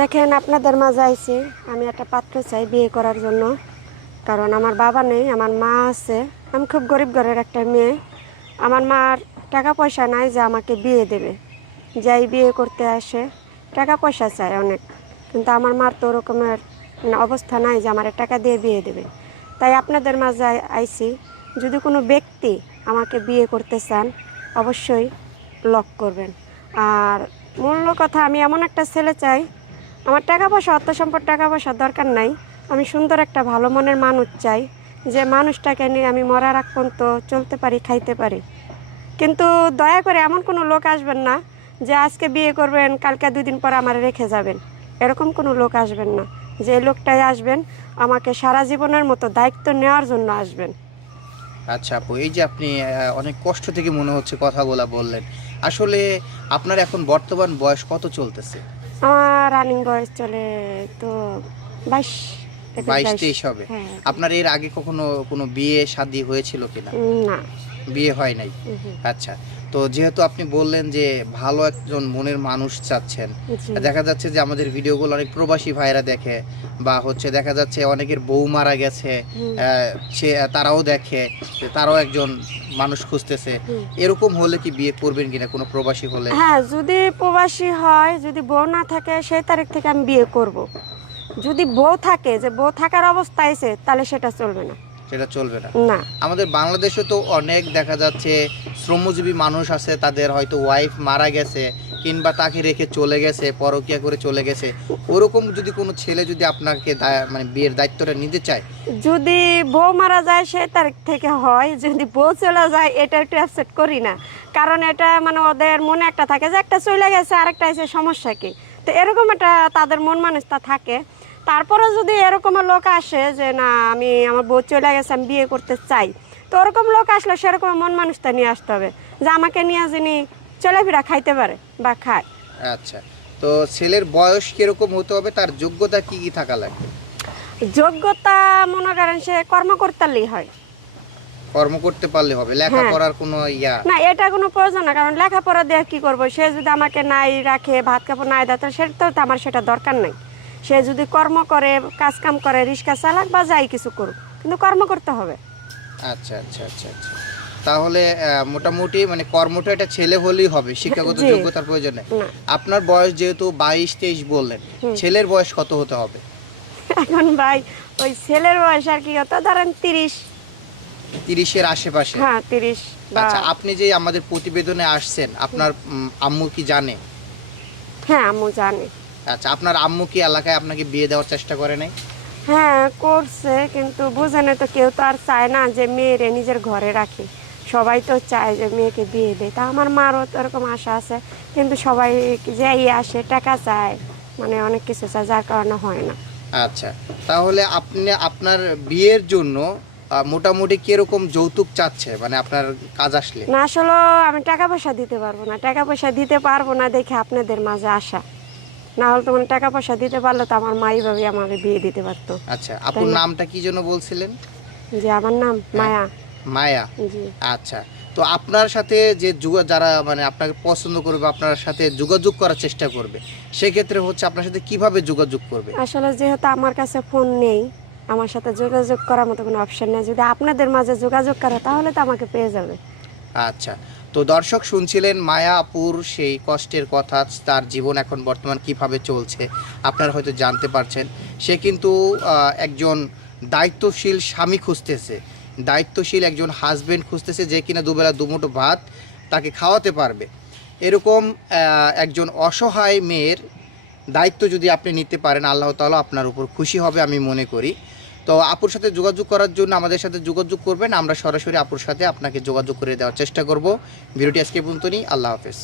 দেখেন আপনাদের মাঝে আইছি আমি একটা পাত্র চাই বিয়ে করার জন্য। কারণ আমার বাবা নেই, আমার মা আছে। আমি খুব গরিব ঘরের একটা মেয়ে। আমার মার টাকা পয়সা নাই যে আমাকে বিয়ে দেবে। যাই বিয়ে করতে আসে টাকা পয়সা চায় অনেক, কিন্তু আমার মার তো ওরকমের অবস্থা নাই যে আমার টাকা দিয়ে বিয়ে দেবে। তাই আপনাদের মাঝে আইছি, যদি কোনো ব্যক্তি আমাকে বিয়ে করতে চান অবশ্যই লক করবেন। আর মূল কথা, আমি এমন একটা ছেলে চাই, আমার টাকা পয়সা অর্থ সম্পদ টাকা পয়সার দরকার নাই। আমি সুন্দর একটা ভালো মনের মানুষ চাই, যে মানুষটাকে নিয়ে আমি মরার আগ পর্যন্ত চলতে পারি, খাইতে পারি। কিন্তু দয়া করে এমন কোনো লোক আসবেন না যে আজকে বিয়ে করবেন কালকে 2 দিন পর আমার রেখে যাবেন। এরকম কোনো লোক আসবেন না। যে লোকটাই আসবেন আমাকে সারা জীবনের মতো দায়িত্ব নেওয়ার জন্য আসবেন। আচ্ছা আপু, এই যে আপনি অনেক কষ্ট থেকে মনে হচ্ছে কথাগুলা বললেন, আসলে আপনার এখন বর্তমান বয়স কত চলতেছে? আমার রানিং বয়স চলে তো 22, 22-23 হবে। হ্যাঁ। আপনার এর আগে কখনো কোনো বিয়ে শাদী হয়েছিল কিনা? না। বিয়ে হয় নাই। হুম। আচ্ছা, তো যেহেতু আপনি বললেন যে ভালো একজন মনের মানুষ চাচ্ছেন, জি। দেখা যাচ্ছে যে আমাদের ভিডিওগুলো অনেক প্রবাসী ভাইরা দেখে, বা হচ্ছে দেখা যাচ্ছে অনেকের বউ মারা গেছে, হুম। সে তারাও দেখে যে তারাও একজন মানুষ খুঁজতেছে। হুম। এরকম হলে কি বিয়ে করবেন কিনা কোনো প্রবাসী হলে? হ্যাঁ, যদি প্রবাসী হয়, যদি বউ না থাকে সেই তারিখ থেকে আমি বিয়ে করব। যদি বউ থাকে, যে বউ থাকার অবস্থা আছে, তাহলে সেটা চলবে না। সেটা চলবে না। না। আমাদের বাংলাদেশে তো অনেক দেখা যাচ্ছে শ্রমজীবী মানুষ আছে, তাদের হয়তো ওয়াইফ মারা গেছে কিংবা তাকে রেখে চলে গেছে, পরকীয়া করে চলে গেছে। ওরকম যদি কোনো ছেলে যদি আপনাকে মানে বিয়ের দায়িত্বটা নিতে চায়, যদি বউ মারা যায় সেই তারিখ থেকে হয়, যদি বউ চলে যায় এটা একটু অ্যাকসেপ্ট করি না। কারণ এটা মানে ওদের মনে একটা থাকে যে একটা চলে গেছে আরেকটা এসে সমস্যা কি। তো এরকম একটা তাদের মন মানুষটা থাকে। তারপরে যদি এরকম লোক আসে যে না আমি আমার বউ চলে গেছে আমি বিয়ে করতে চাই, তো ওরকম লোক আসলে সেরকম মন মানুষটা নিয়ে আসতে হবে, যে আমাকে নিয়ে যিনি চলাফেরা খাইতে পারে বা খায়। আচ্ছা, তো ছেলের বয়স কিরকম হতে হবে, তার যোগ্যতা কি কি থাকা লাগবে? যোগ্যতা মনে করেন সে কর্ম করতেই হয়। কর্ম করতে পারলে হবে, হ্যাঁ। লেখাপড়ার কোনো না, এটা কোনো প্রয়োজন না। কারণ লেখাপড়া দিয়ে কি করবো, সে যদি আমাকে নাই রাখে, ভাত কাপড় নাই দেয়, তাহলে সেটা তো আমার সেটা দরকার নাই। সে যদি কর্ম করে, কাজ কাম করে, রিক্সা চালাক বা যাই কিছু করুক, কিন্তু কর্ম করতে হবে। আচ্ছা আচ্ছা আচ্ছা আচ্ছা, তাহলে মোটামুটি মানে কর্মটা এটা ছেলে হলেই হবে, শিক্ষাগত জি। যোগ্যতার প্রয়োজন নেই। না। আপনার বয়স যেহেতু 22-23 বললেন, হুম। ছেলের বয়স কত হতে হবে? এখন ভাই ওই ছেলের বয়স আর কি, কত ধরেন 30। 30-এর আশেপাশে। হ্যাঁ, 30 বা। আচ্ছা, আপনি যে আমাদের প্রতিবেদনে আসছেন, আপনার আম্মু কি জানে? হ্যাঁ, আম্মু জানে। আচ্ছা, আপনার আম্মু কি এলাকায় আপনাকে বিয়ে দেওয়ার চেষ্টা করে নাই? হ্যাঁ করছে, কিন্তু বুঝে না তো, কেউ তো আর চায় না যে মেয়েরে নিজের ঘরে রাখে। সবাই তো চায় যে মেয়েকে বিয়ে দেয়। তা আমার মারও তো এরকম আশা আছে, কিন্তু সবাই যেই আসে টাকা চায়, মানে অনেক কিছু চায়, যার কারণে হয় না। আচ্ছা, তাহলে আপনি আপনার বিয়ের জন্য মোটামুটি কিরকম যৌতুক চাচ্ছে, মানে আপনার কাজ আসলে? না, আসলে আমি টাকা পয়সা দিতে পারবো না। টাকা পয়সা দিতে পারবো না দেখে আপনাদের মাঝে আসা। না হলে তো মানে টাকা পয়সা দিতে পারলে তো আমার মাই ভাবে আমাকে বিয়ে দিতে পারতো। আচ্ছা, আপুর নামটা কি যেন বলছিলেন? যে আমার নাম মায়া। মায়া। জি। আচ্ছা, তো আপনার সাথে যে যারা মানে আপনাকে পছন্দ করবে, আপনার সাথে যোগাযোগ করার চেষ্টা করবে, সেক্ষেত্রে হচ্ছে আপনার সাথে কিভাবে যোগাযোগ করবে? আসলে যেহেতু আমার কাছে ফোন নেই, আমার সাথে যোগাযোগ করার মতো কোনো অপশন নেই। যদি আপনাদের মাঝে যোগাযোগ করে তাহলে তো আমাকে পেয়ে যাবে। আচ্ছা, তো দর্শক শুনছিলেন মায়া আপুর সেই কষ্টের কথা, তার জীবন এখন বর্তমান কিভাবে চলছে আপনারা হয়তো জানতে পারছেন। সে কিন্তু একজন দায়িত্বশীল স্বামী খুঁজতেছে, দায়িত্বশীল একজন হাজবেন্ড খুঁজতেছে, যে কিনা দুবেলা দুমুঠো ভাত তাকে খাওয়াতে পারবে। এরকম একজন অসহায় মেয়ের দায়িত্ব যদি আপনি নিতে পারেন, আল্লাহ তাআলা আপনার উপর খুশি হবে আমি মনে করি। তো আপুর সাথে যোগাযোগ করার জন্য আমাদের সাথে যোগাযোগ করবেন, আমরা সরাসরি আপুর সাথে আপনাকে যোগাযোগ করে দেওয়ার চেষ্টা করব। ভিডিওটি আজকে পর্যন্তই, আল্লাহ হাফেজ।